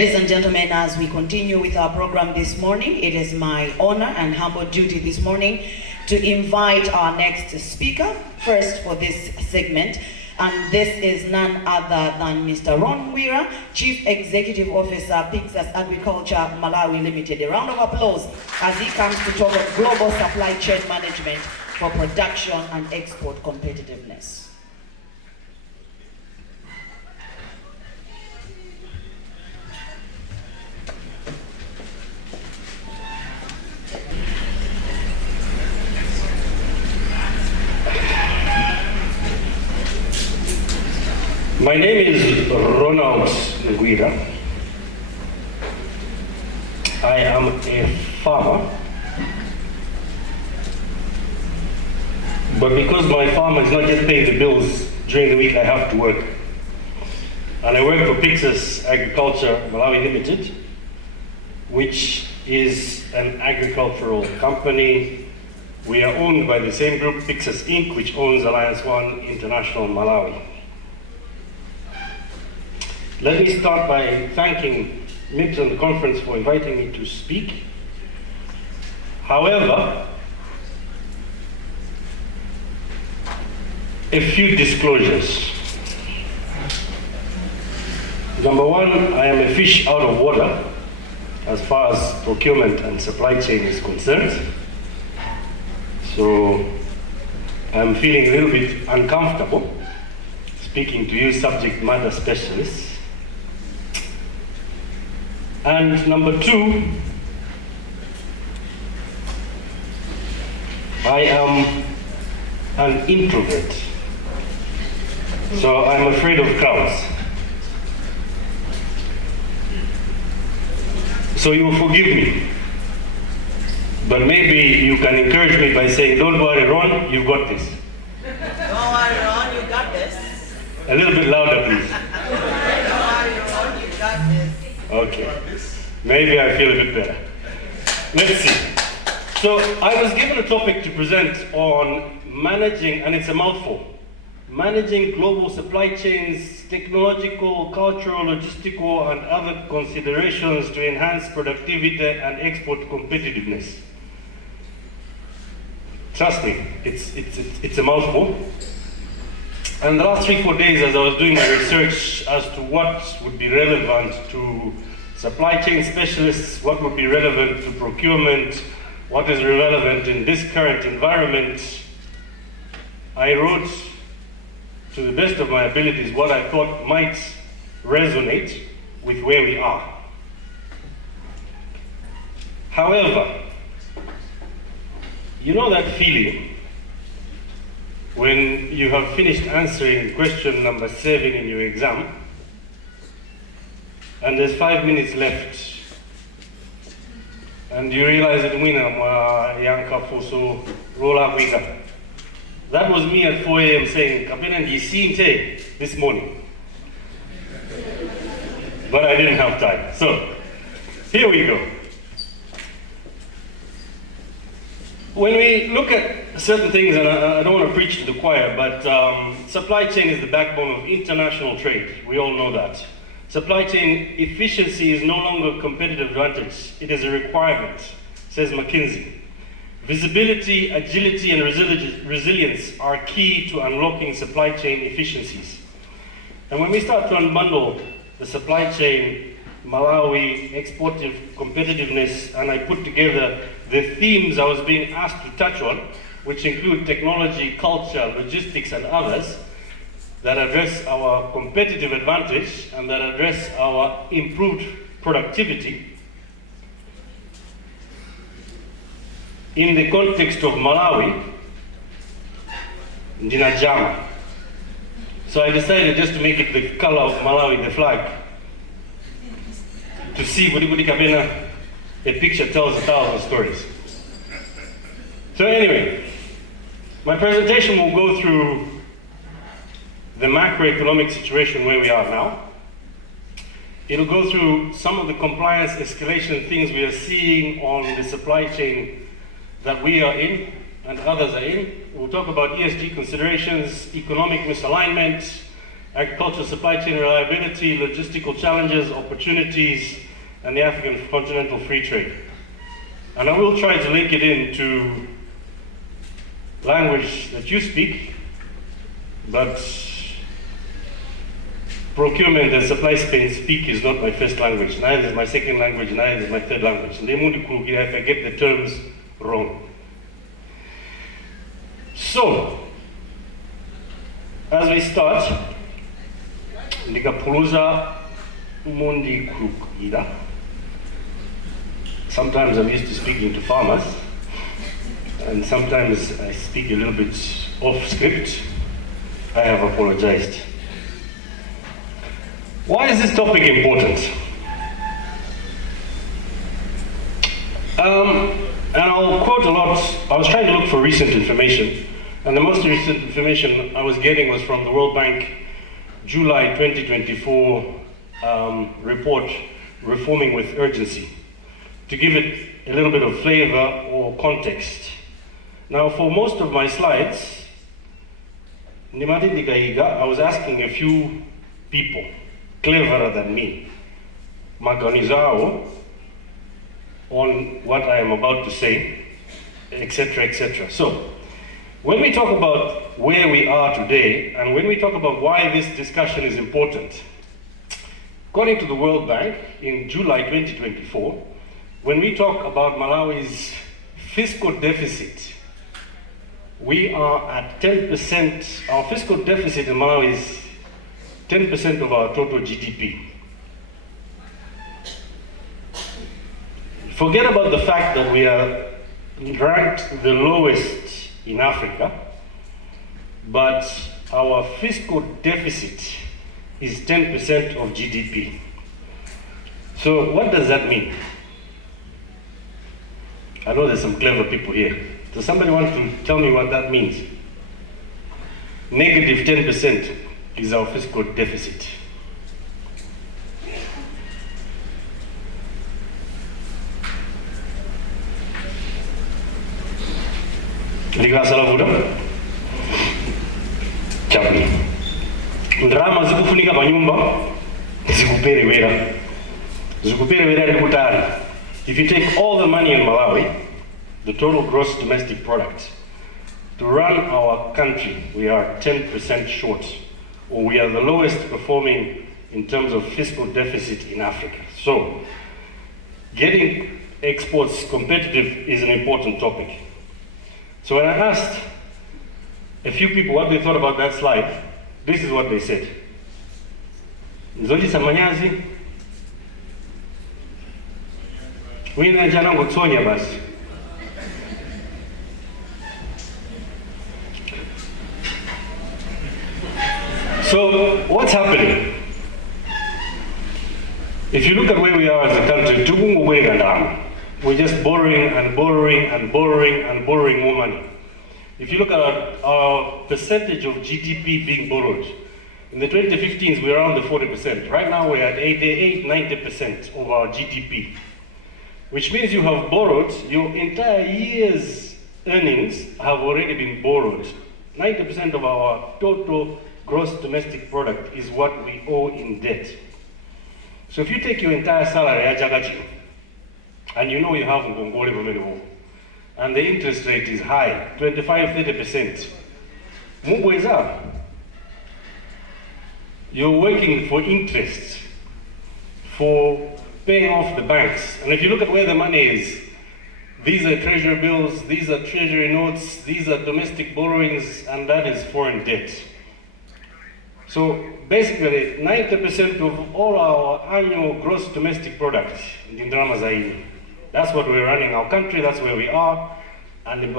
Ladies and gentlemen, as we continue with our program this morning, it is my honor and humble duty this morning to invite our next speaker, first for this segment. And this is none other than Mr. Ron Ngwira, Chief Executive Officer, MIPS Agriculture Malawi Limited. A round of applause as he comes to talk of global supply chain management for production and export competitiveness. My name is Ronald Ngwira. I am a farmer, but because my farm is not yet paying the bills during the week, I have to work. And I work for MIPS Agriculture Malawi Limited, which is an agricultural company. We are owned by the same group, MIPS Inc., which owns Alliance One International Malawi. Let me start by thanking MIPS and the conference for inviting me to speak. However, a few disclosures. Number one, I am a fish out of water as far as procurement and supply chain is concerned. So I'm feeling a little bit uncomfortable speaking to you subject matter specialists. And number two, I am an introvert, so I'm afraid of crowds. So you will forgive me, but maybe you can encourage me by saying, don't worry, Ron, you've got this. Don't worry, Ron, you got this. A little bit louder, please. Don't worry, Ron, you got this. Okay, maybe I feel a bit better. Let's see. So I was given a topic to present on managing, and it's a mouthful, managing global supply chains, technological, cultural, logistical, and other considerations to enhance productivity and export competitiveness. Trust me, it's a mouthful. And the last 3-4 days, as I was doing my research as to what would be relevant to supply chain specialists, what would be relevant to procurement, what is relevant in this current environment, I wrote, to the best of my abilities, what I thought might resonate with where we are. However, you know that feeling when you have finished answering question number 7 in your exam, and there's 5 minutes left, and you realize that that was me at 4 a.m. saying, this morning. But I didn't have time. So, here we go. When we look at certain things, and I don't want to preach to the choir, but supply chain is the backbone of international trade. We all know that. Supply chain efficiency is no longer a competitive advantage. It is a requirement, says McKinsey. Visibility, agility, and resilience are key to unlocking supply chain efficiencies. And when we start to unbundle the supply chain, Malawi, exportive competitiveness, and I put together the themes I was being asked to touch on, which include technology, culture, logistics, and others, that address our competitive advantage and that address our improved productivity, in the context of Malawi, Ndinajama. So I decided just to make it the color of Malawi, the flag, to see a picture tells 1,000 stories. So anyway, my presentation will go through the macroeconomic situation where we are now. It'll go through some of the compliance escalation things we are seeing on the supply chain that we are in and others are in. We'll talk about ESG considerations, economic misalignment, agricultural supply chain reliability, logistical challenges, opportunities, and the African continental free trade. And I will try to link it into language that you speak, but procurement and supply chain speak is not my first language, neither is my second language, neither is my third language. And if I get the terms wrong. So, as we start, sometimes I'm used to speaking to farmers, and sometimes I speak a little bit off script. I have apologized. Why is this topic important? And I'll quote a lot. I was trying to look for recent information, and the most recent information I was getting was from the World Bank July 2024 report, Reforming with Urgency, to give it a little bit of flavor or context. Now, for most of my slides, I was asking a few people cleverer than me, Maganizao, on what I am about to say, etc., etc. So, when we talk about where we are today, and when we talk about why this discussion is important, according to the World Bank, in July 2024, when we talk about Malawi's fiscal deficit, we are at 10%, our fiscal deficit in Malawi is 10% of our total GDP. Forget about the fact that we are ranked the lowest in Africa, but our fiscal deficit is 10% of GDP. So what does that mean? I know there's some clever people here. Does somebody want to tell me what that means? Negative 10% is our fiscal deficit. Ndrama zikufunika panyumba zikuperewera rikutali. If you take all the money in Malawi, the total gross domestic product, to run our country, we are 10% short, or we are the lowest performing in terms of fiscal deficit in Africa. So, getting exports competitive is an important topic. So when I asked a few people what they thought about that slide, this is what they said. Nzoli samanyazi, wina jana ngotsonya basi. So what's happening? If you look at where we are as a country, we're just borrowing and borrowing and borrowing and borrowing more money. If you look at our percentage of GDP being borrowed, in the 2015s we were around the 40%. Right now we're at 88-90% of our GDP, which means you have borrowed, your entire year's earnings have already been borrowed. 90% of our total gross domestic product is what we owe in debt. So if you take your entire salary, and you know you have Ngwira, and the interest rate is high, 25-30%. You're working for interest, for paying off the banks. And if you look at where the money is, these are treasury bills, these are treasury notes, these are domestic borrowings, and that is foreign debt. So basically, 90% of all our annual gross domestic product in drama zaidi. That's what we're running our country, that's where we are, and you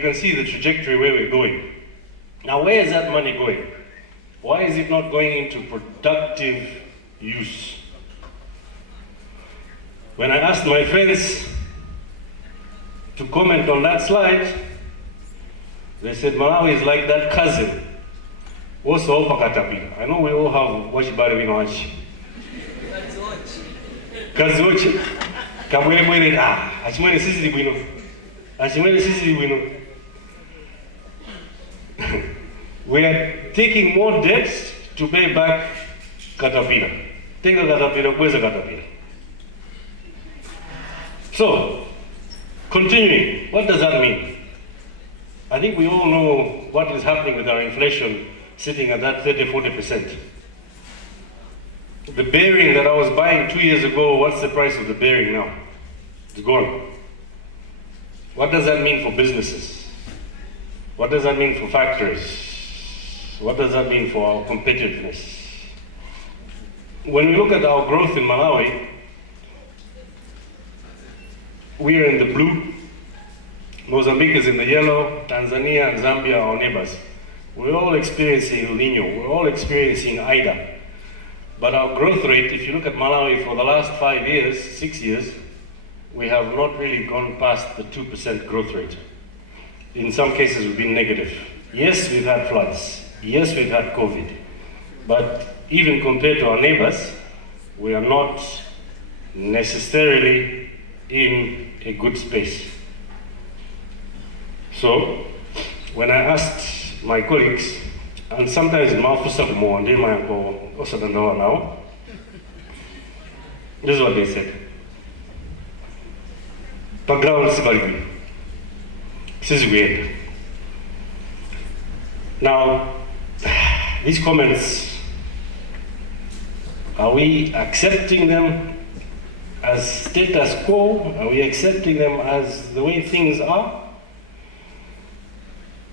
can see the trajectory where we're going. Now, where is that money going? Why is it not going into productive use? When I asked my friends to comment on that slide, they said Malawi is like that cousin. Also, I know we all have washibari winoachi. Kazochi, kabwele achimwene sisi bwino. We are taking more debts to pay back Caterpillar. Take a Caterpillar, where's a Caterpillar? So, continuing, what does that mean? I think we all know what is happening with our inflation sitting at that 30-40%. The bearing that I was buying 2 years ago, what's the price of the bearing now? It's gone. What does that mean for businesses? What does that mean for factories? What does that mean for our competitiveness? When we look at our growth in Malawi, we are in the blue, Mozambique is in the yellow, Tanzania and Zambia are our neighbors. We're all experiencing El Nino, we're all experiencing Ida. But our growth rate, if you look at Malawi for the last 5 years, 6 years, we have not really gone past the 2% growth rate. In some cases, we've been negative. Yes, we've had floods. Yes, we've had COVID. But even compared to our neighbors, we are not necessarily in a good space. So, when I asked my colleagues, and sometimes this is what they said. Now, these comments, are we accepting them as status quo? Are we accepting them as the way things are?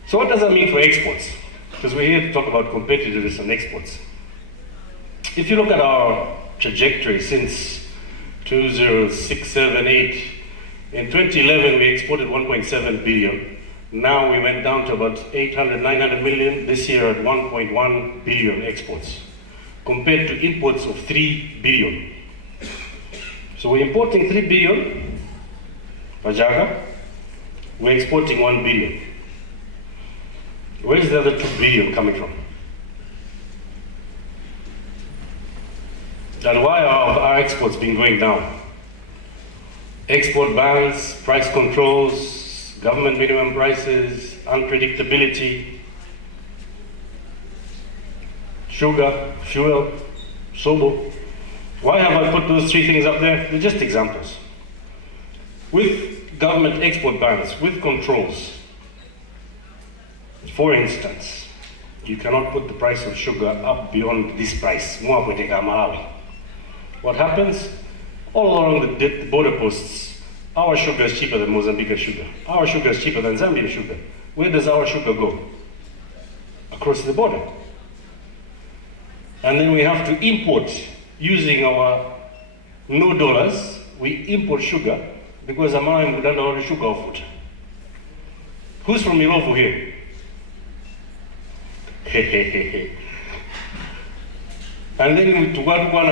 So what does that mean for exports? Because we're here to talk about competitiveness and exports. If you look at our trajectory since 2006, 7, 8, in 2011 we exported 1.7 billion. Now we went down to about 800, 900 million. This year at 1.1 billion exports, compared to imports of 3 billion. So we're importing 3 billion, Pajaga, we're exporting 1 billion. Where's the other 2 billion coming from? And why are our exports been going down? Export bans, price controls, government minimum prices, unpredictability, sugar, fuel, sobo. Why have I put those 3 things up there? They're just examples. With government export bans, with controls, for instance, you cannot put the price of sugar up beyond this price. What happens? All along the border posts, our sugar is cheaper than Mozambique sugar. Our sugar is cheaper than Zambian sugar. Where does our sugar go? Across the border. And then we have to import, using our no dollars, we import sugar because Amara would not sugar food. Who's from Milovo here? And then to what one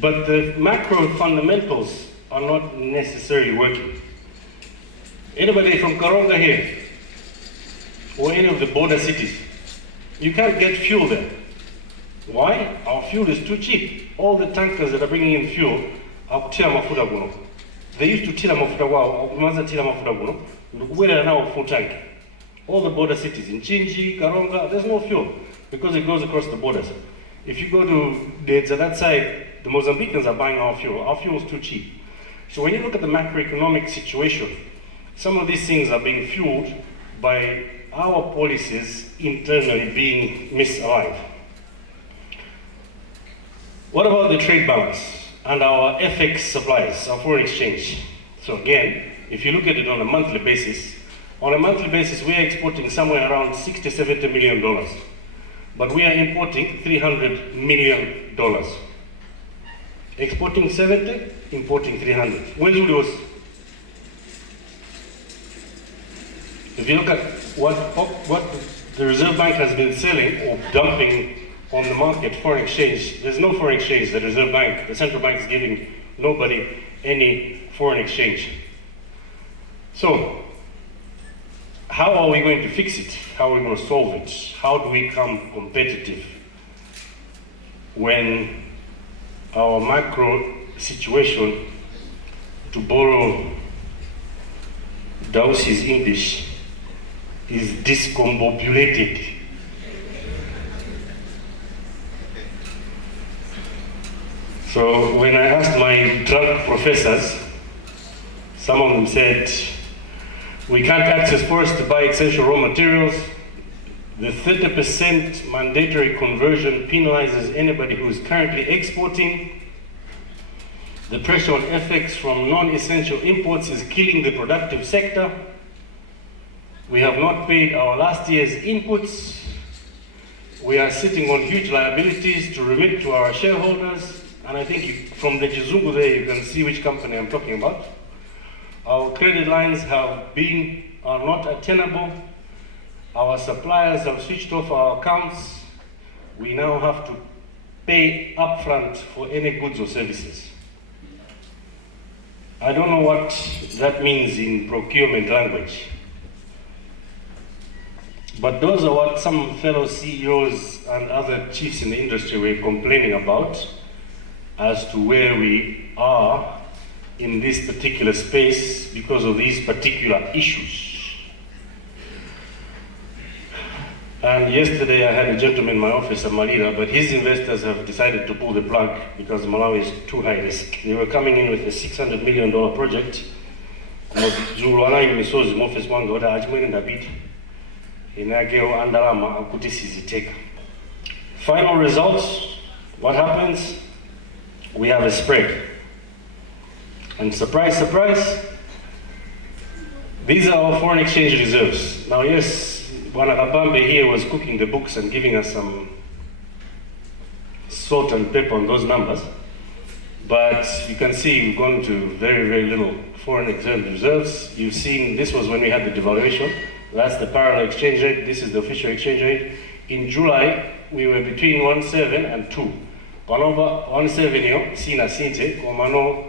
but the macro fundamentals are not necessarily working. Anybody from Karonga here, or any of the border cities, you can't get fuel there. Why? Our fuel is too cheap. All the tankers that are bringing in fuel are kutira mafuta guno. They used to tira mafuta wao, kumaza tira mafuta guno, ndukuwela now full tank. All the border cities in Chinji, Karonga, there's no fuel because it goes across the borders. If you go to that side, the Mozambicans are buying our fuel. Our fuel is too cheap. So when you look at the macroeconomic situation, some of these things are being fueled by our policies internally being misaligned. What about the trade balance and our FX supplies, our foreign exchange? So again, if you look at it on a monthly basis, we are exporting somewhere around $60–70 million, but we are importing $300 million. Exporting 70, importing 300. Where's Julius? If you look at what the Reserve Bank has been selling or dumping on the market, foreign exchange, there's no foreign exchange. The Reserve Bank, the central bank is giving nobody any foreign exchange. So, how are we going to fix it? How are we going to solve it? How do we become competitive when our macro situation, to borrow Dawsi's English, is discombobulated. So when I asked my drug professors, some of them said, we can't access forests to buy essential raw materials. The 30% mandatory conversion penalizes anybody who is currently exporting. The pressure on FX from non-essential imports is killing the productive sector. We have not paid our last year's inputs. We are sitting on huge liabilities to remit to our shareholders. And I think from the Jizungu there, you can see which company I'm talking about. Our credit lines are not attainable. Our suppliers have switched off our accounts. We now have to pay upfront for any goods or services. I don't know what that means in procurement language. But those are what some fellow CEOs and other chiefs in the industry were complaining about as to where we are in this particular space because of these particular issues. And yesterday I had a gentleman in my office at Malira, but his investors have decided to pull the plug because Malawi is too high risk. They were coming in with a $600 million project. Final results, what happens? We have a spread. And surprise, surprise, these are our foreign exchange reserves. Now yes, Bwana Kabambe here was cooking the books and giving us some salt and pepper on those numbers. But you can see we've gone to very, very little foreign exchange reserves. You've seen, this was when we had the devaluation. That's the parallel exchange rate. This is the official exchange rate. In July, we were between 1.7 and 2. Panova 1.7, sina sinte, komano.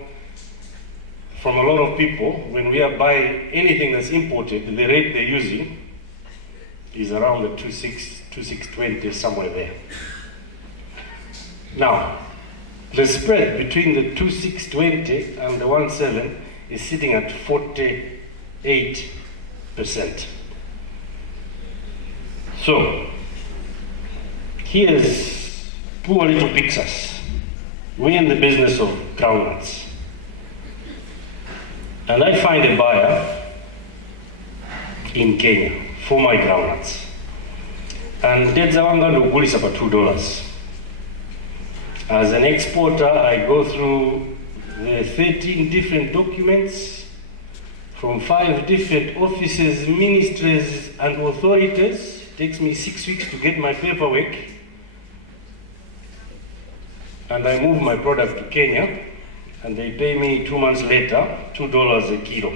From a lot of people, when we are buying anything that's imported, the rate they're using is around the 2.620, somewhere there. Now, the spread between the 2.620 and the 1.7 is sitting at 48%. So, here's poor little Pixas. We're in the business of groundnuts. And I find a buyer in Kenya for my groundnuts. And that's about $2. As an exporter, I go through the 13 different documents from 5 different offices, ministries, and authorities. It takes me 6 weeks to get my paperwork. And I move my product to Kenya, and they pay me 2 months later, $2 a kilo.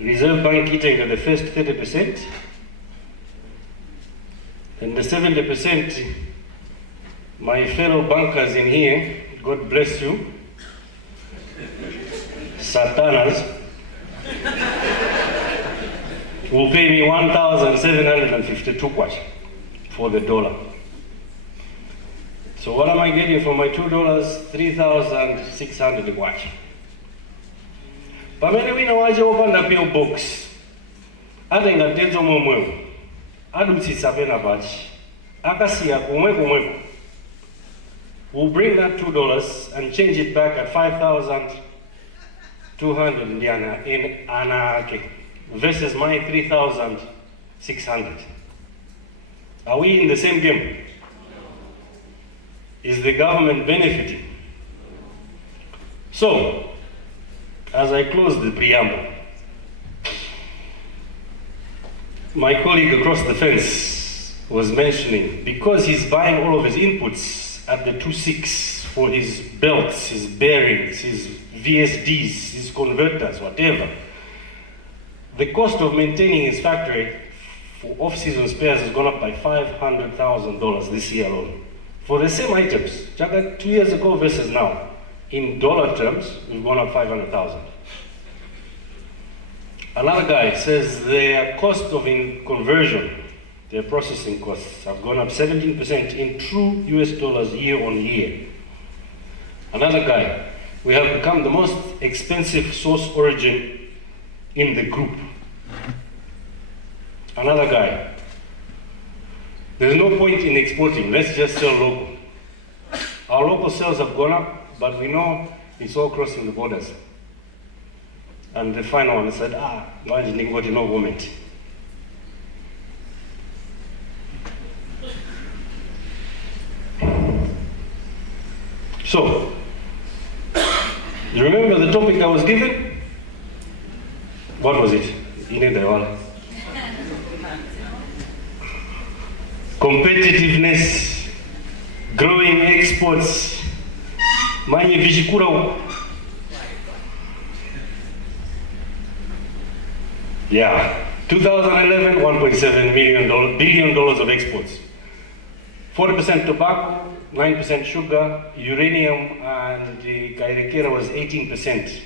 Reserve Bank eating the first 30%, and the 70%, my fellow bankers in here, God bless you, Satanas, will pay me 1,752 kwacha for the dollar. So what am I getting for my $2? 3,600 kwacha. Pamene wina waje opanda PO box, atenga tenzo momweo, adutsitsa pena pachi, akasiya kumweko. We'll bring that $2 and change it back at 5,200 Indiana in Anake versus my 3,600. Are we in the same game? Is the government benefiting? So, as I close the preamble, my colleague across the fence was mentioning, because he's buying all of his inputs at the 2.6 for his belts, his bearings, his VSDs, his converters, whatever, the cost of maintaining his factory for off-season spares has gone up by $500,000 this year alone. For the same items, 2 years ago versus now, in dollar terms, we've gone up 500,000. Another guy says their cost of conversion, their processing costs have gone up 17% in true US dollars year on year. Another guy, we have become the most expensive source origin in the group. Another guy. There's no point in exporting, let's just sell local. Our local sales have gone up, but we know it's all crossing the borders. And the final one said, why didn't anybody know government? So, you remember the topic I was given? What was it? Competitiveness, growing exports, manye vishikura. Yeah, 2011, $1.7 billion of exports. 40% tobacco, 9% sugar, uranium, and the Kairekera was 18%.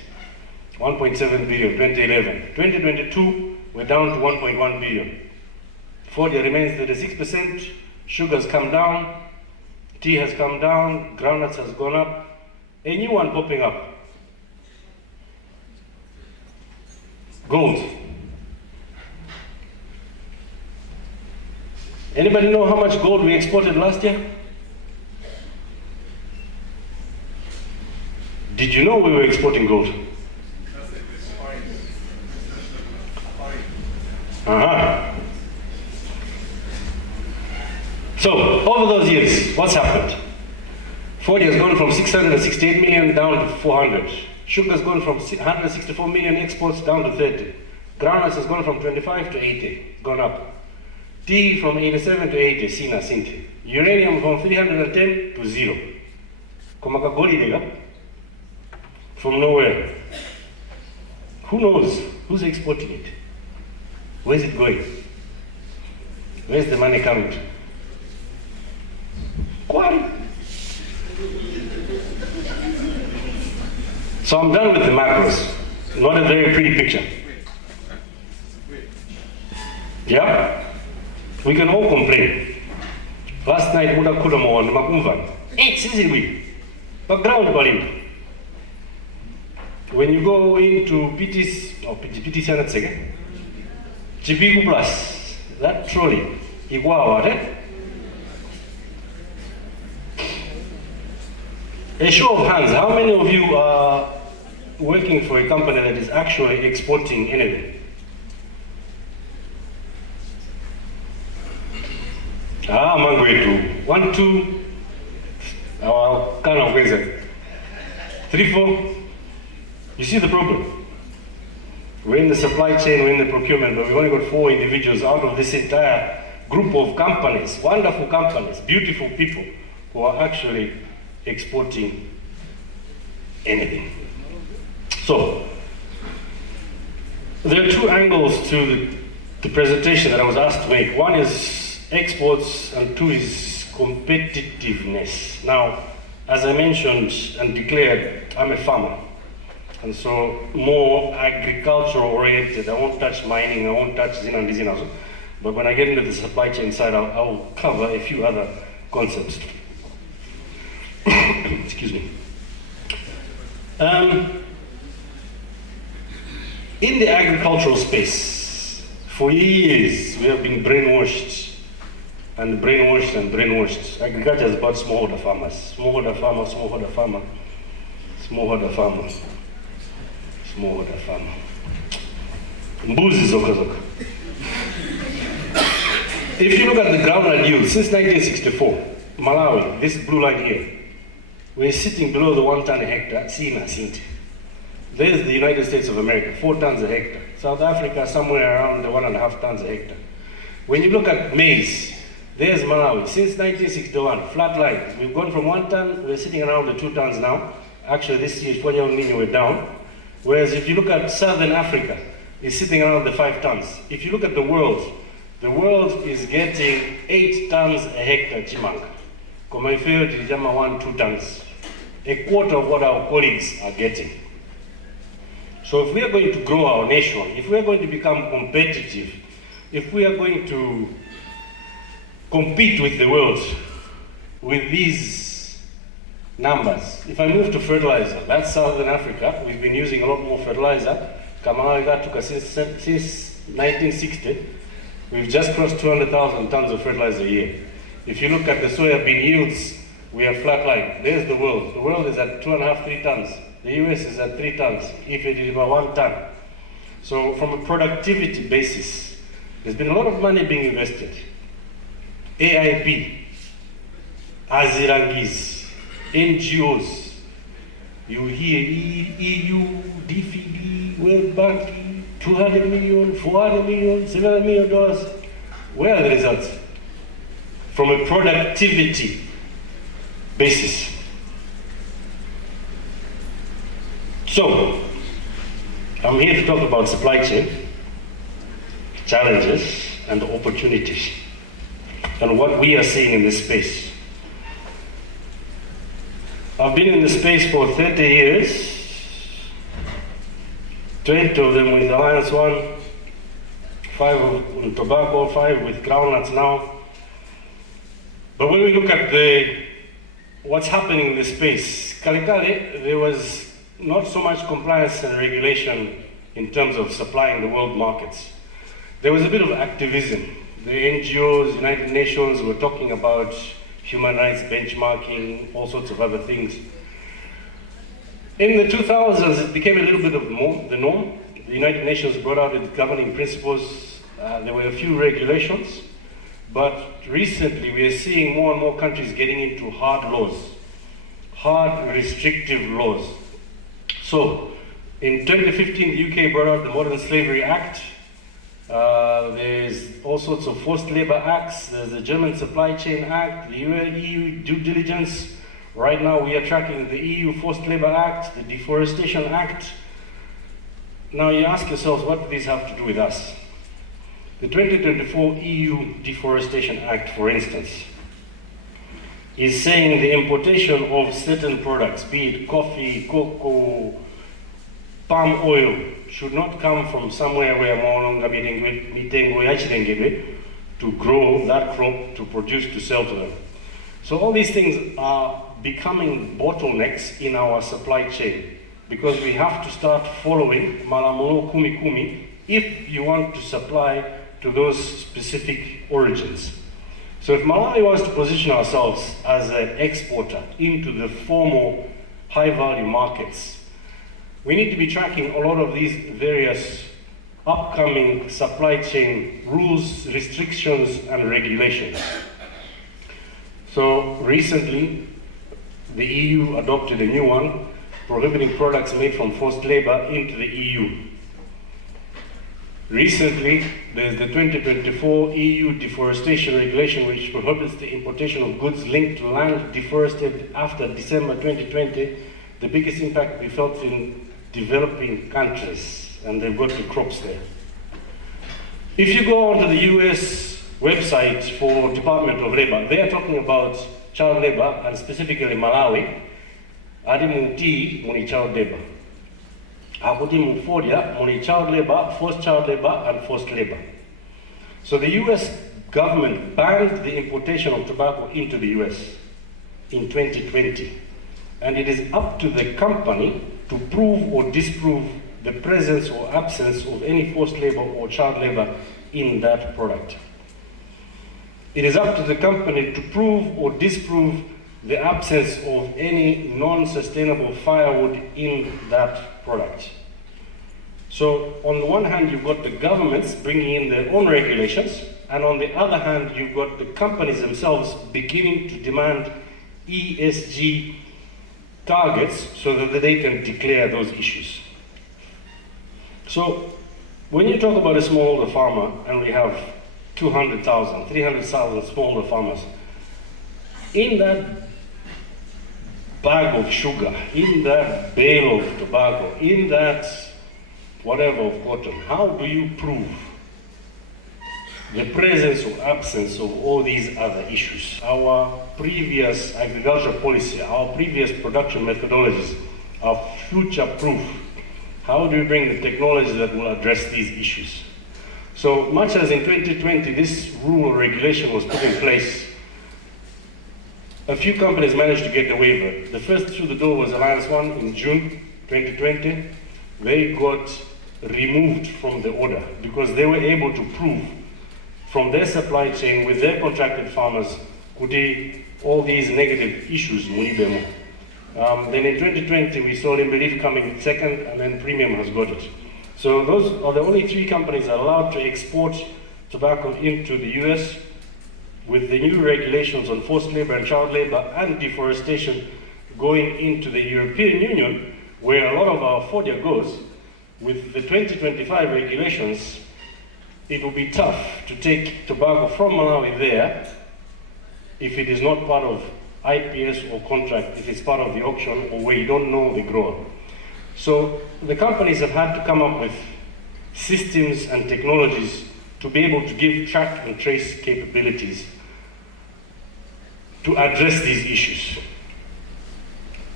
1.7 billion, 2011. 2022, we're down to 1.1 billion. Fordia remains 36%, sugar's come down, tea has come down, groundnuts has gone up, a new one popping up. Gold. Anybody know how much gold we exported last year? Did you know we were exporting gold? So, over those years, what's happened? Fordia has gone from 668 million down to 400. Sugar has gone from 164 million exports down to 30. Groundnuts has gone from 25 to 80, gone up. Tea from 87 to 80, Sina Sinti. Uranium from 310 to 0. Komaka Golidega from nowhere. Who knows? Who's exporting it? Where's it going? Where's the money coming to? Quarry. So I'm done with the macros. Not a very pretty picture. Yeah? We can all complain. Last night, Muda Kudamo and Makumva. It's easy. Background Balim. When you go into PT's, or PT's and second, Chibiku Plus, that trolley, Iguawa, right? A show of hands, how many of you are working for a company that is actually exporting anything? Mangwetu. 1, 2, our kind of ways. 3, 4. You see the problem? We're in the supply chain, we're in the procurement, but we've only got 4 individuals out of this entire group of companies, wonderful companies, beautiful people who are actually exporting anything. So, there are 2 angles to the presentation that I was asked to make. One is exports and 2 is competitiveness. Now, as I mentioned and declared, I'm a farmer. And so more agricultural oriented. I won't touch mining, I won't touch Zin and Dizin also. But when I get into the supply chain side, I'll cover a few other concepts. Excuse me. In the agricultural space, for years we have been brainwashed and brainwashed and brainwashed. Agriculture is about smallholder farmers. Smallholder farmer, smallholder farmer, smallholder farmer, smallholder farmer. Mbuzi zoka zoka. If you look at the groundnut yield, since 1964, Malawi, this blue line here, we're sitting below the 1 ton a hectare, Sina Sinti. There's the United States of America, 4 tons a hectare. South Africa, somewhere around the 1.5 tons a hectare. When you look at maize, there's Malawi, since 1961, flat line. We've gone from 1 ton, we're sitting around the 2 tons now. Actually, this year, for we're down. Whereas if you look at Southern Africa, it's sitting around the 5 tons. If you look at the world is getting 8 tons a hectare, Chimanga. Komaifield is 1-2 tons. A quarter of what our colleagues are getting. So if we are going to grow our nation, if we are going to become competitive, if we are going to compete with the world with these numbers, if I move to fertilizer, that's Southern Africa, we've been using a lot more fertilizer. Kamalaga took us since 1960. We've just crossed 200,000 tons of fertilizer a year. If you look at the soybean yields, we are flatline. There's the world. The world is at 2.5, 3 tons. The US is at 3 tons, if it is about 1 ton. So from a productivity basis, there's been a lot of money being invested. AIP, Azirangis, NGOs, you hear EU, DFID, World Bank, 200 million, 400 million, $700 million. Where are the results? From a productivity basis. So, I'm here to talk about supply chain, challenges, and opportunities, and what we are seeing in this space. I've been in the space for 30 years, 20 of them with Alliance One, 5 on tobacco, 5 with groundnuts now. But when we look at what's happening in this space, Kalikali, there was not so much compliance and regulation in terms of supplying the world markets. There was a bit of activism. The NGOs, United Nations were talking about human rights benchmarking, all sorts of other things. In the 2000s, it became a little bit of the norm. The United Nations brought out its governing principles. There were a few regulations, but recently we are seeing more and more countries getting into hard laws, hard restrictive laws. So, in 2015, the UK brought out the Modern Slavery Act. There's all sorts of forced labor acts. There's the German Supply Chain Act, the EU Due Diligence. Right now we are tracking the EU Forced Labor Act, the Deforestation Act. Now you ask yourselves, what do these have to do with us? The 2024 EU Deforestation Act, for instance, is saying the importation of certain products, be it coffee, cocoa, palm oil, should not come from somewhere where to grow that crop, to produce, to sell to them. So all these things are becoming bottlenecks in our supply chain, because we have to start following Malamulo Kumi Kumi if you want to supply to those specific origins. So if Malawi wants to position ourselves as an exporter into the formal high-value markets, we need to be tracking a lot of these various upcoming supply chain rules, restrictions, and regulations. So recently, the EU adopted a new one, prohibiting products made from forced labor into the EU. Recently, there's the 2024 EU Deforestation Regulation, which prohibits the importation of goods linked to land deforested after December 2020. The biggest impact we felt in developing countries, and they've got the crops there. If you go onto the US website for Department of Labor, they are talking about child labor, and specifically Malawi, Adimuti Muni child labor. Akuti Mufodia, Muni child labor, forced and forced labor. So the US government banned the importation of tobacco into the US in 2020. And it is up to the company to prove or disprove the presence or absence of any forced labor or child labor in that product. It is up to the company to prove or disprove the absence of any non-sustainable firewood in that product. So on the one hand, you've got the governments bringing in their own regulations, and on the other hand, you've got the companies themselves beginning to demand ESG targets so that they can declare those issues. So when you talk about a smallholder farmer, and we have 200,000, 300,000 smallholder farmers, in that bag of sugar, in that bale of tobacco, in that whatever of cotton, how do you prove the presence or absence of all these other issues? Our previous agricultural policy, our previous production methodologies are future-proof. How do we bring the technology that will address these issues? So much as in 2020 this rule or regulation was put in place, a few companies managed to get a waiver. The first through the door was Alliance One in June 2020. They got removed from the order because they were able to prove from their supply chain with their contracted farmers, all these negative issues. Then in 2020, we saw Limberif coming second, and then Premium has got it. So those are the only 3 companies allowed to export tobacco into the US with the new regulations on forced labor and child labor and deforestation going into the European Union, where a lot of our FODIA goes. With the 2025 regulations, it will be tough to take tobacco from Malawi there if it is not part of IPS or contract, if it's part of the auction or where you don't know the grower. So the companies have had to come up with systems and technologies to be able to give track and trace capabilities to address these issues.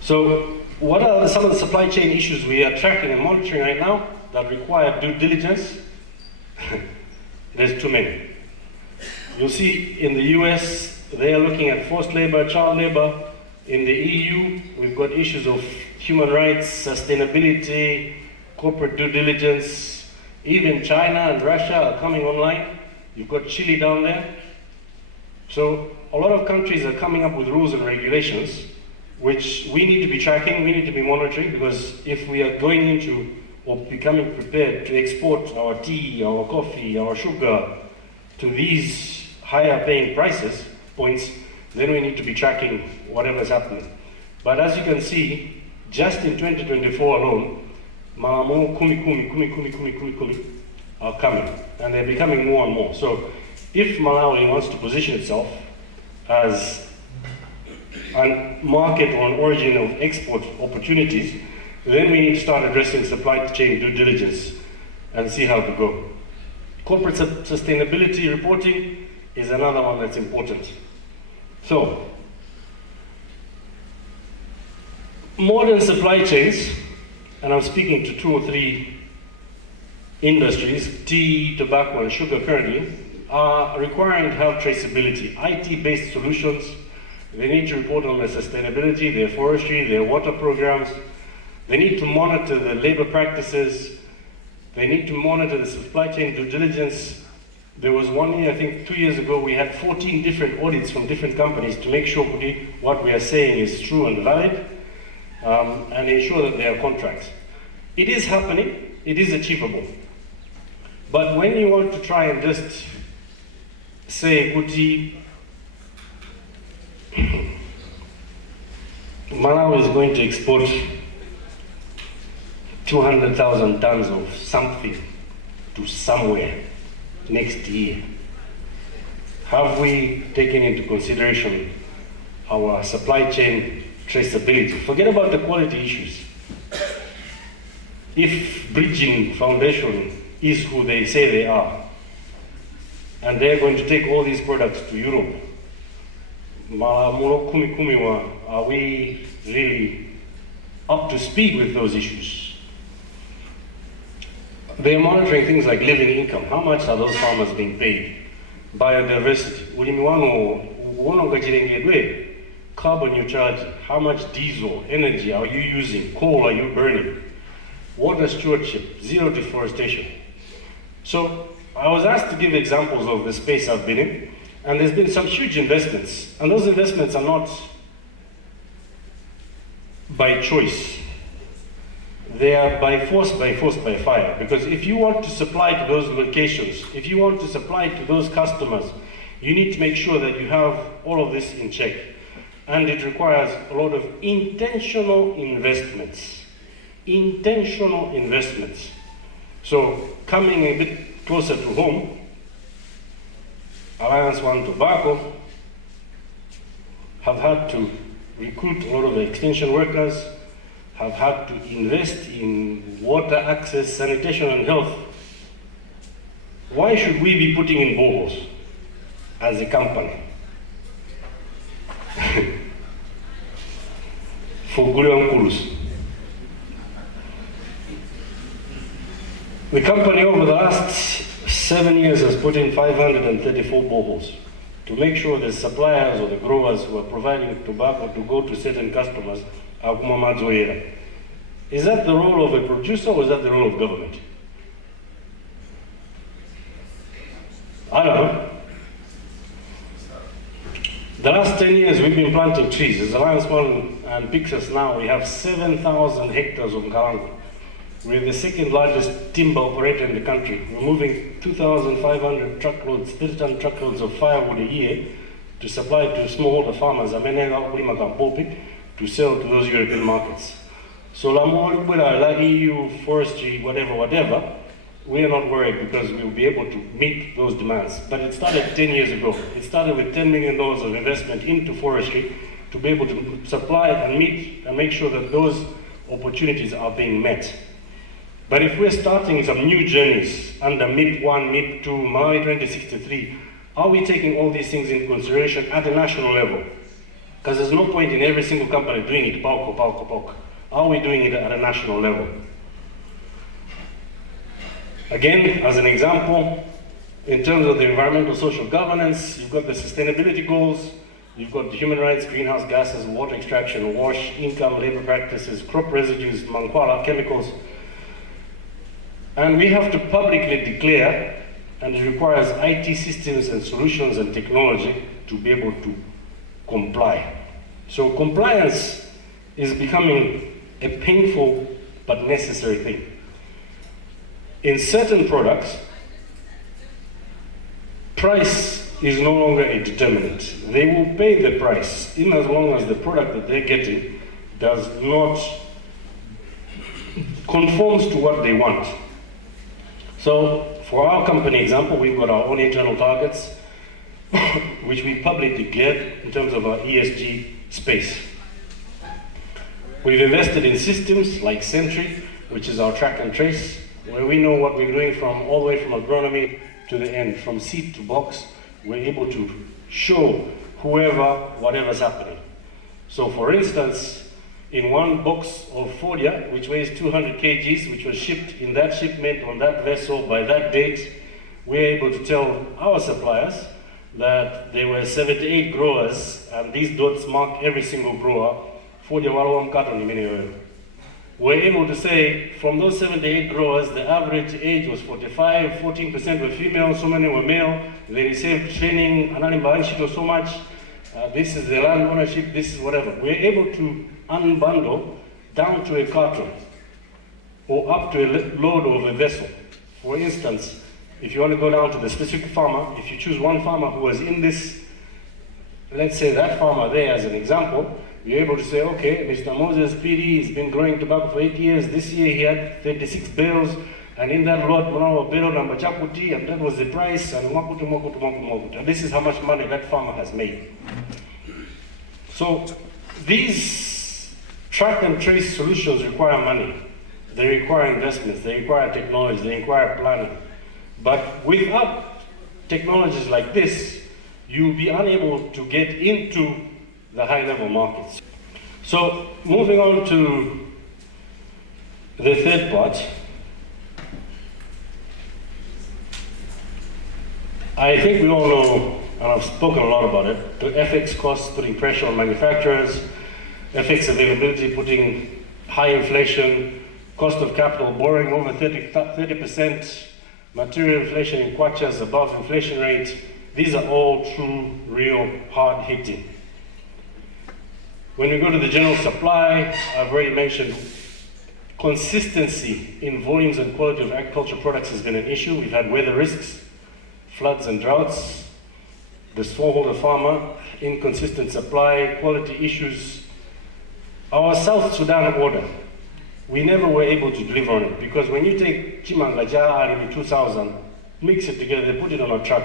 So what are some of the supply chain issues we are tracking and monitoring right now that require due diligence? There's too many. You'll see in the US, they are looking at forced labor, child labor. In the EU, we've got issues of human rights, sustainability, corporate due diligence. Even China and Russia are coming online. You've got Chile down there. So a lot of countries are coming up with rules and regulations, which we need to be tracking, we need to be monitoring, because if we are going into or becoming prepared to export our tea, our coffee, our sugar to these higher paying points, then we need to be tracking whatever's happening. But as you can see, just in 2024 alone, Malamo kumi are coming, and they're becoming more and more. So if Malawi wants to position itself as a market or an origin of export opportunities, then we need to start addressing supply chain due diligence and see how to go. Corporate sustainability reporting is another one that's important. So, modern supply chains, and I'm speaking to 2 or 3 industries, tea, tobacco, and sugar currently, are requiring to have traceability, IT-based solutions. They need to report on their sustainability, their forestry, their water programs. They need to monitor the labor practices. They need to monitor the supply chain due diligence. There was one year, I think 2 years ago, we had 14 different audits from different companies to make sure what we are saying is true and valid, and ensure that there are contracts. It is happening, it is achievable. But when you want to try and just say, Malawi is going to export 200,000 tons of something to somewhere next year. Have we taken into consideration our supply chain traceability? Forget about the quality issues. If Bridging Foundation is who they say they are, and they're going to take all these products to Europe, are we really up to speed with those issues? They're monitoring things like living income. How much are those farmers being paid? Biodiversity. Carbon neutrality. How much diesel, energy are you using? Coal are you burning? Water stewardship. Zero deforestation. So I was asked to give examples of the space I've been in, and there's been some huge investments, and those investments are not by choice. They are by force, by fire. Because if you want to supply to those locations, if you want to supply to those customers, you need to make sure that you have all of this in check. And it requires a lot of intentional investments. Intentional investments. So coming a bit closer to home, Alliance One Tobacco have had to recruit a lot of the extension workers, have had to invest in water access, sanitation and health. Why should we be putting in boreholes as a company? For Guriankurus. The company over the last 7 years has put in 534 boreholes to make sure the suppliers or the growers who are providing tobacco to go to certain customers are Ngwira. Is that the role of a producer or is that the role of government? I don't know. The last 10 years we've been planting trees. As Alliance One and Pixus now, we have 7,000 hectares of Nkarango. We're the second largest timber operator in the country. We're moving 2,500 truckloads, 30-ton truckloads of firewood a year to supply to smallholder farmers, to sell to those European markets. So la EU, forestry, whatever, we are not worried because we will be able to meet those demands. But it started 10 years ago. It started with $10 million of investment into forestry to be able to supply and meet and make sure that those opportunities are being met. But if we're starting some new journeys under MIP 1, MIP 2, MAI 2063, are we taking all these things into consideration at a national level? Because there's no point in every single company doing it, bulk. Are we doing it at a national level? Again, as an example, in terms of the environmental social governance, you've got the sustainability goals, you've got the human rights, greenhouse gases, water extraction, wash, income, labor practices, crop residues, mankwala, chemicals. And we have to publicly declare, and it requires IT systems and solutions and technology to be able to comply. So compliance is becoming a painful but necessary thing. In certain products, price is no longer a determinant. They will pay the price in as long as the product that they're getting does not conforms to what they want. So for our company example, we've got our own internal targets, which we publicly declared in terms of our ESG space. We've invested in systems like Sentry, which is our track and trace, where we know what we're doing from all the way from agronomy to the end, from seed to box. We're able to show whoever, whatever's happening. So for instance, in one box of Fodia, which weighs 200 kgs, which was shipped in that shipment on that vessel by that date, we're able to tell our suppliers that there were 78 growers, and these dots mark every single grower. We're able to say, from those 78 growers, the average age was 45, 14% were female, so many were male, they received training, so much, this is the land ownership, this is whatever. We're able to unbundle down to a carton, or up to a load of a vessel. For instance, if you want to go down to the specific farmer, if you choose one farmer who was in this, let's say that farmer there as an example, you're able to say, okay, Mr. Moses PD has been growing tobacco for 8 years. This year he had 36 bales, and in that lot, bale number chaputi, and that was the price, and and this is how much money that farmer has made. So these track and trace solutions require money. They require investments, they require technology, they require planning. But without technologies like this, you'll be unable to get into the high-level markets. So moving on to the third part, I think we all know, and I've spoken a lot about it, the FX costs putting pressure on manufacturers, FX availability putting high inflation, cost of capital borrowing over 30%, material inflation in kwachas above inflation rate. These are all true, real, hard hitting. When we go to the general supply, I've already mentioned consistency in volumes and quality of agricultural products has been an issue. We've had weather risks, floods and droughts, the smallholder farmer, inconsistent supply, quality issues. Our South Sudan order, we never were able to deliver on it because when you take Chimangaja in 2000, mix it together, put it on a truck,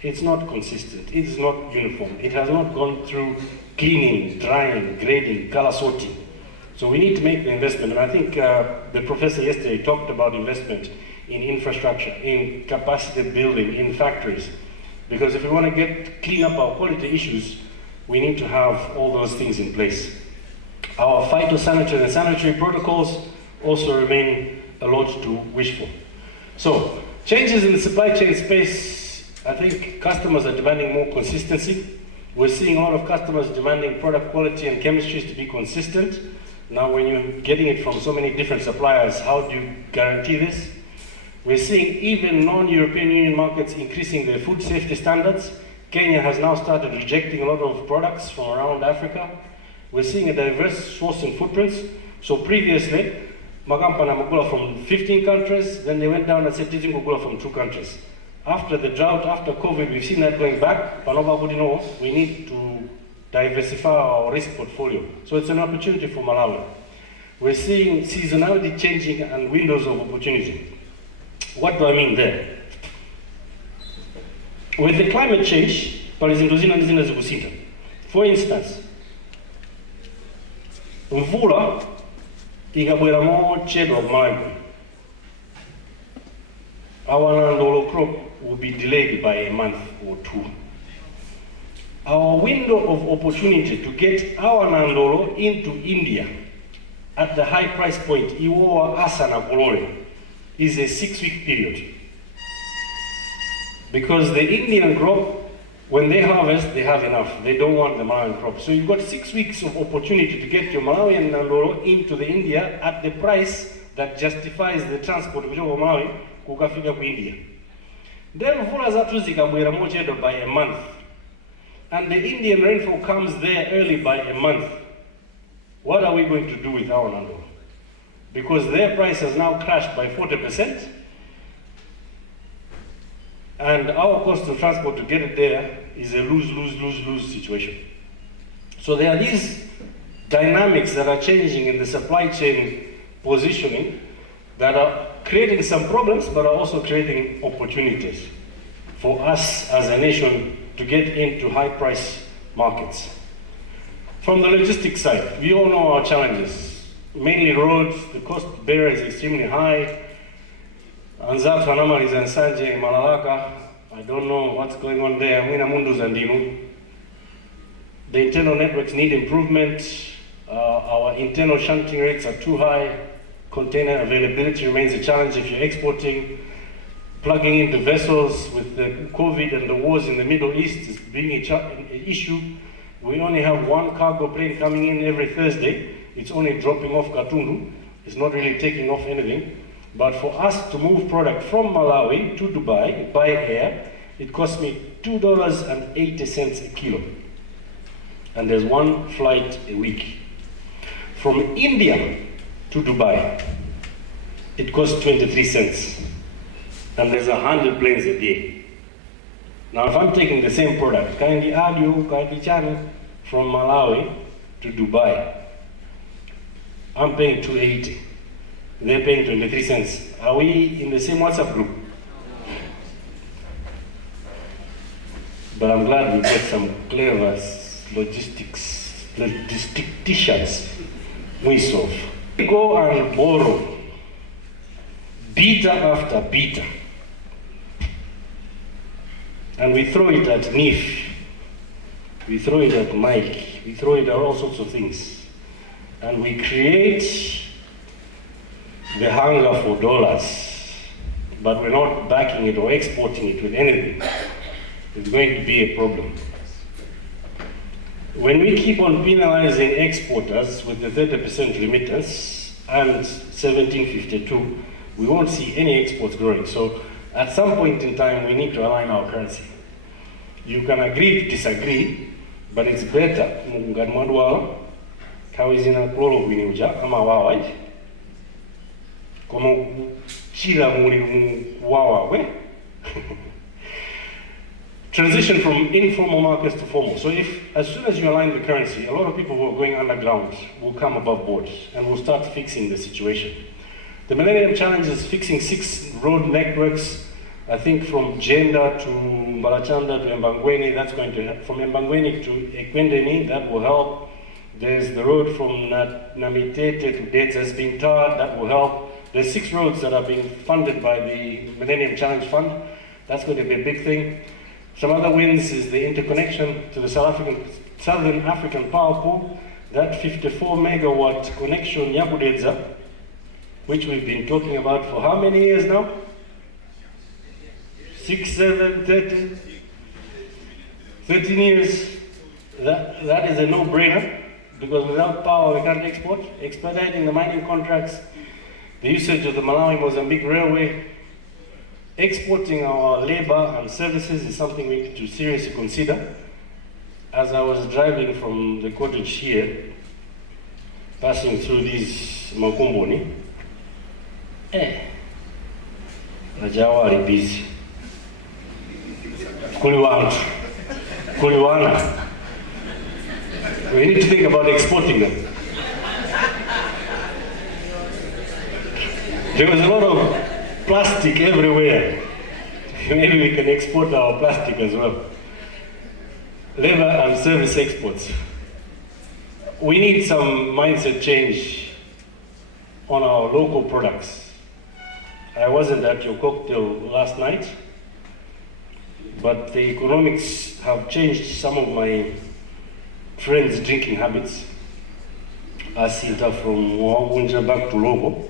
it's not consistent, it is not uniform, it has not gone through cleaning, drying, grading, color sorting. So we need to make the investment, and I think the professor yesterday talked about investment in infrastructure, in capacity building, in factories. Because if we want to clean up our quality issues, we need to have all those things in place. Our phytosanitary and sanitary protocols also remain a lot to wish for. So, changes in the supply chain space, I think customers are demanding more consistency. We're seeing a lot of customers demanding product quality and chemistries to be consistent. Now, when you're getting it from so many different suppliers, how do you guarantee this? We're seeing even non-European Union markets increasing their food safety standards, Kenya has now started rejecting a lot of products from around Africa. We're seeing a diverse sourcing footprints. So previously, Magampana Magula from 15 countries, then they went down and said Tizing Magula from 2 countries. After the drought, after COVID, we've seen that going back. Panova knows we need to diversify our risk portfolio. So it's an opportunity for Malawi. We're seeing seasonality changing and windows of opportunity. What do I mean there? With the climate change, for instance, mvula ikabwera mochedwa kumalawi, our nandolo crop will be delayed by a month or 2. Our window of opportunity to get our nandolo into India at the high price point, Iwoa Asana Kolole, is a 6-week period. Because the Indian crop, when they harvest, they have enough. They don't want the Malawian crop. So you've got 6 weeks of opportunity to get your Malawian nandolo into the India at the price that justifies the transport of Malawi kukafika ku India. Then mvula zatu zikabwera mochedwa by a month. And the Indian rainfall comes there early by a month. What are we going to do with our nandolo? Because their price has now crashed by 40%. And our cost of transport to get it there is a lose situation. So there are these dynamics that are changing in the supply chain positioning that are creating some problems, but are also creating opportunities for us as a nation to get into high price markets. From the logistics side, we all know our challenges. Mainly roads, the cost barrier is extremely high. Anzat Fanama is in Sanje in Malalaka. I don't know what's going on there. The internal networks need improvement. Our internal shunting rates are too high. Container availability remains a challenge if you're exporting. Plugging into vessels with the COVID and the wars in the Middle East is being an issue. We only have 1 cargo plane coming in every Thursday. It's only dropping off Katundu. It's not really taking off anything. But for us to move product from Malawi to Dubai by air, it costs me $2.80 a kilo. And there's 1 flight a week. From India to Dubai, it costs 23 cents. And there's 100 planes a day. Now if I'm taking the same product, kindly audio, kindly channel, from Malawi to Dubai, I'm paying $2.80. They're paying 23 cents. Are we in the same WhatsApp group? But I'm glad we got some clever logisticians. We solve. We go and borrow beta after beta. And we throw it at NIF. We throw it at Mike. We throw it at all sorts of things. And we create the hunger for dollars, but we're not backing it or exporting it with anything. It's going to be a problem. When we keep on penalizing exporters with the 30% remittance and 1752, we won't see any exports growing. So at some point in time, we need to align our currency. You can agree to disagree, but it's better Transition from informal markets to formal. So if, as soon as you align the currency, a lot of people who are going underground will come above board and will start fixing the situation. The Millennium Challenge is fixing 6 road networks, I think from Jenda to Mbalachanda to Mbangweni, that's going to help. From Mbangweni to Ekwendeni, that will help. There's the road from Namitete to Dates has been tarred, that will help. There's 6 roads that are being funded by the Millennium Challenge Fund. That's going to be a big thing. Some other wins is the interconnection to the Southern African Power Pool, that 54 megawatt connection Yakudedza, which we've been talking about for how many years now? 6, 7, 13 years. That is a no-brainer, because without power we can't export. Expediting the mining contracts, the usage of the Malawi-Mozambique Railway, exporting our labor and services is something we need to seriously consider. As I was driving from the cottage here, passing through these Makumboni, Najawari busy. Kuliwana. We need to think about exporting them. There was a lot of plastic everywhere. Maybe we can export our plastic as well. Labor and service exports. We need some mindset change on our local products. I wasn't at your cocktail last night, but the economics have changed some of my friends' drinking habits. I see that from Wawunja back to Lobo,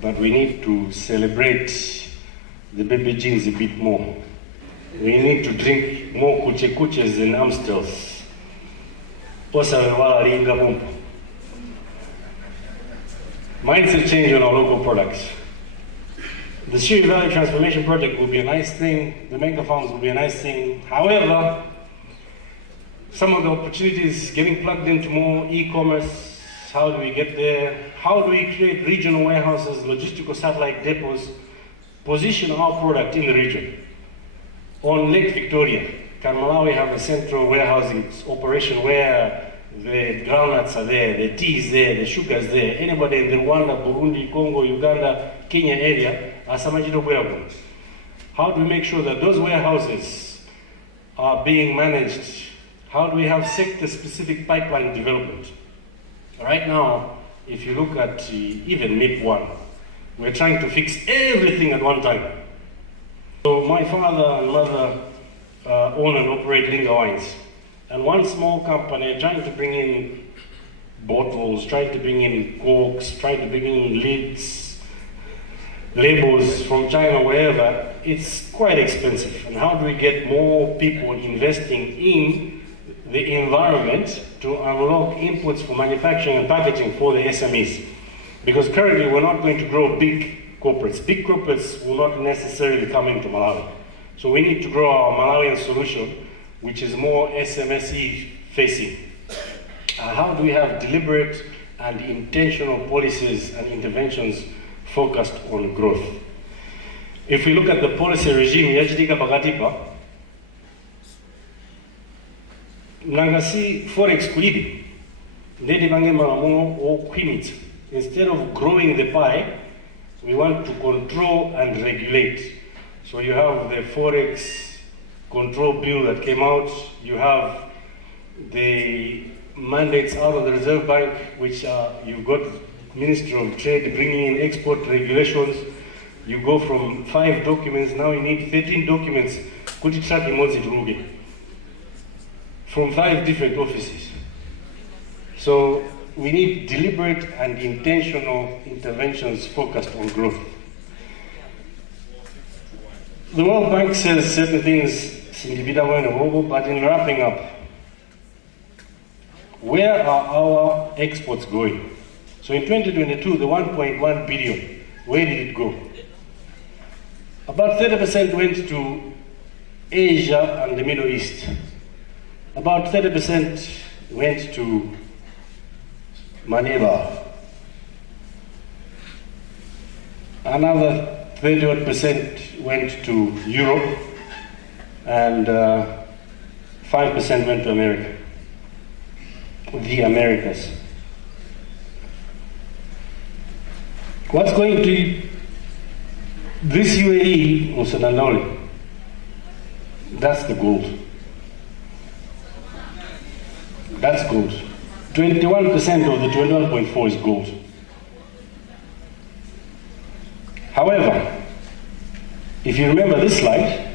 but we need to celebrate the baby jeans a bit more. We need to drink more kuche-kuches and Amstels. Mindset change on our local products. The Shiri Valley Transformation Project will be a nice thing. The mega farms will be a nice thing. However, some of the opportunities getting plugged into more e-commerce. How do we get there? How do we create regional warehouses, logistical satellite depots, position our product in the region? On Lake Victoria, can Malawi have a central warehousing operation where the groundnuts are there, the tea is there, the sugar is there? Anybody in the Rwanda, Burundi, Congo, Uganda, Kenya area, how do we make sure that those warehouses are being managed? How do we have sector-specific pipeline development? Right now, if you look at even MIP 1, we're trying to fix everything at one time. So my father and mother own and operate Linga Wines. And one small company trying to bring in bottles, trying to bring in corks, trying to bring in lids, labels from China, wherever, it's quite expensive. And how do we get more people investing in the environment to unlock inputs for manufacturing and packaging for the SMEs? Because currently we're not going to grow big corporates. Big corporates will not necessarily come into Malawi. So we need to grow our Malawian solution, which is more SMSE facing. How do we have deliberate and intentional policies and interventions focused on growth? If we look at the policy regime, yachitika pakatipa, nangasi forex kuibi, ndedi bange malamulo okwimitsa. Instead of growing the pie, we want to control and regulate. So you have the forex control bill that came out. You have the mandates out of the Reserve Bank, which you've got Ministry of Trade bringing in export regulations. You go from 5 documents, now you need 13 documents from 5 different offices. So we need deliberate and intentional interventions focused on growth. The World Bank says certain things, but in wrapping up, where are our exports going? So in 2022, the 1.1 billion, where did it go? About 30% went to Asia and the Middle East. About 30% went to Manila. Another 30% went to Europe, and 5% went to America, the Americas. What's going to this UAE, Musanandoli? That's the gold. That's gold. 21% of the 21.4 is gold. However, if you remember this slide,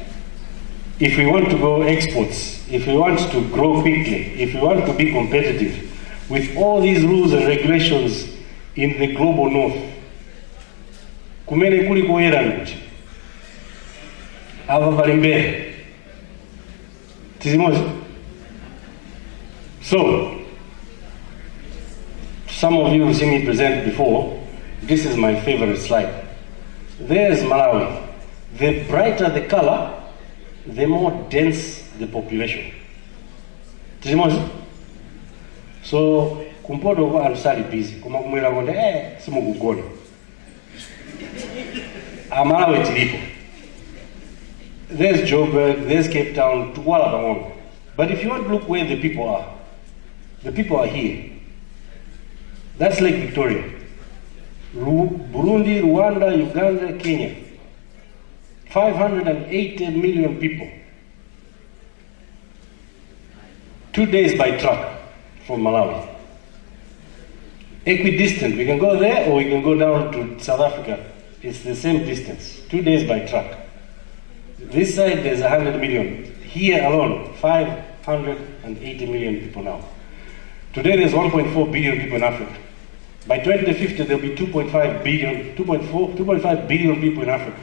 if we want to grow exports, if we want to grow quickly, if we want to be competitive, with all these rules and regulations in the global north, kumene kuli kuwera nkuti ava pali mbere tizimozi. So some of you who see me present before, this is my favorite slide. There's Malawi. The brighter the color, the more dense the population. So, kumpodo wa alusali busy. Kuma kumwela konde, simu kugona. Amalawi tilipo. There's Joburg, there's Cape Town, Tuwala Bangon. But if you want to look where the people are here. That's Lake Victoria. Burundi, Rwanda, Uganda, Kenya. 580 million people. 2 days by truck from Malawi. Equidistant, we can go there or we can go down to South Africa. It's the same distance, 2 days by truck. This side there's 100 million. Here alone, 580 million people now. Today there's 1.4 billion people in Africa. By 2050 there'll be 2.5 billion people in Africa.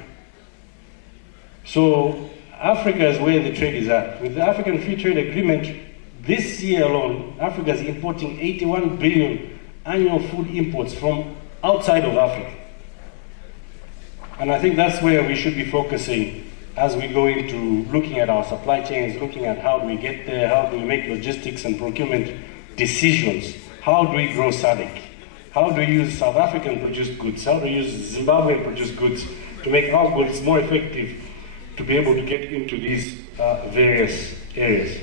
So Africa is where the trade is at. With the African Free Trade Agreement, this year alone, Africa is importing 81 billion annual food imports from outside of Africa. And I think that's where we should be focusing as we go into looking at our supply chains, looking at how do we get there, how do we make logistics and procurement decisions, how do we grow SADC, how do we use South African produced goods, how do we use Zimbabwean produced goods to make our goods more effective to be able to get into these various areas.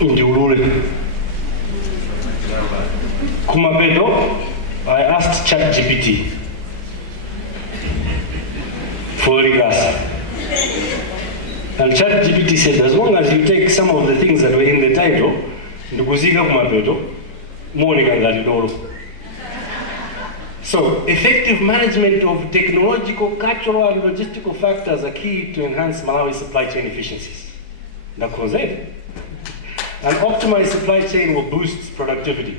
In the Ulule, Kumapedo, I asked ChatGPT for regas. And ChatGPT said, as long as you take some of the things that were in the title, so effective management of technological, cultural, and logistical factors are key to enhance Malawi's supply chain efficiencies. An optimized supply chain will boost productivity.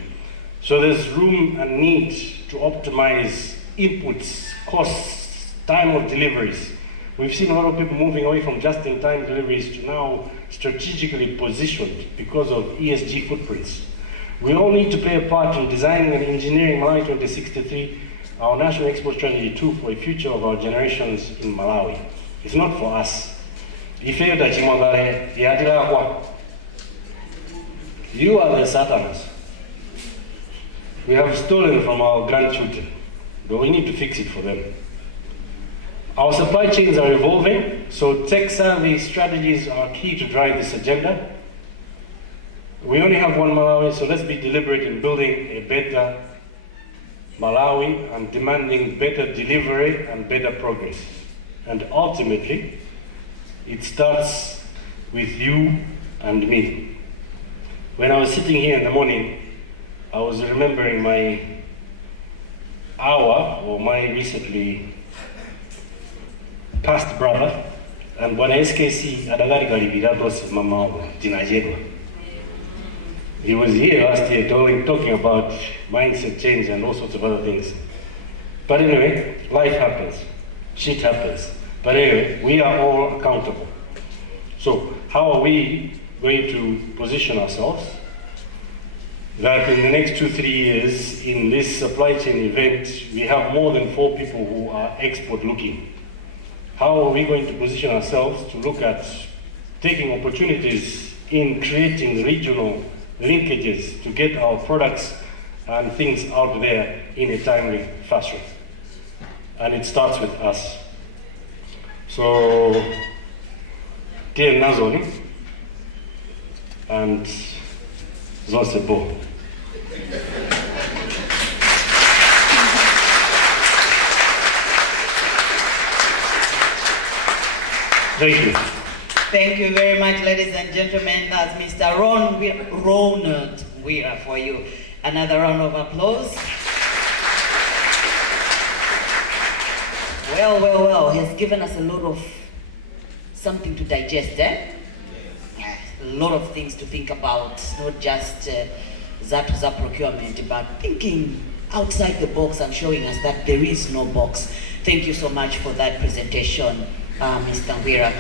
So there's room and need to optimize inputs, costs, time of deliveries. We've seen a lot of people moving away from just-in-time deliveries to now strategically positioned because of ESG footprints. We all need to play a part in designing and engineering Malawi 2063, our National Export Strategy 2 for a future of our generations in Malawi. It's not for us. You are the Satans. We have stolen from our grandchildren, but we need to fix it for them. Our supply chains are evolving, so tech-savvy strategies are key to drive this agenda. We only have one Malawi, so let's be deliberate in building a better Malawi and demanding better delivery and better progress. And ultimately, it starts with you and me. When I was sitting here in the morning, I was remembering my recently passed brother, and when SKC he was here last year talking about mindset change and all sorts of other things. But anyway, life happens, shit happens. But anyway, we are all accountable. So how are we going to position ourselves that in the next 2-3 years in this supply chain event, we have more than 4 people who are export looking? How are we going to position ourselves to look at taking opportunities in creating regional linkages to get our products and things out there in a timely fashion? And it starts with us. So, dear Nazoni and Zosebo. Thank you. Thank you very much, ladies and gentlemen. That's Mr. Ronald Ngwira for you. Another round of applause. Well. He's given us a lot of something to digest, eh? Yes. A lot of things to think about, not just Zap procurement, but thinking outside the box and showing us that there is no box. Thank you so much for that presentation, Mr. Ngwira.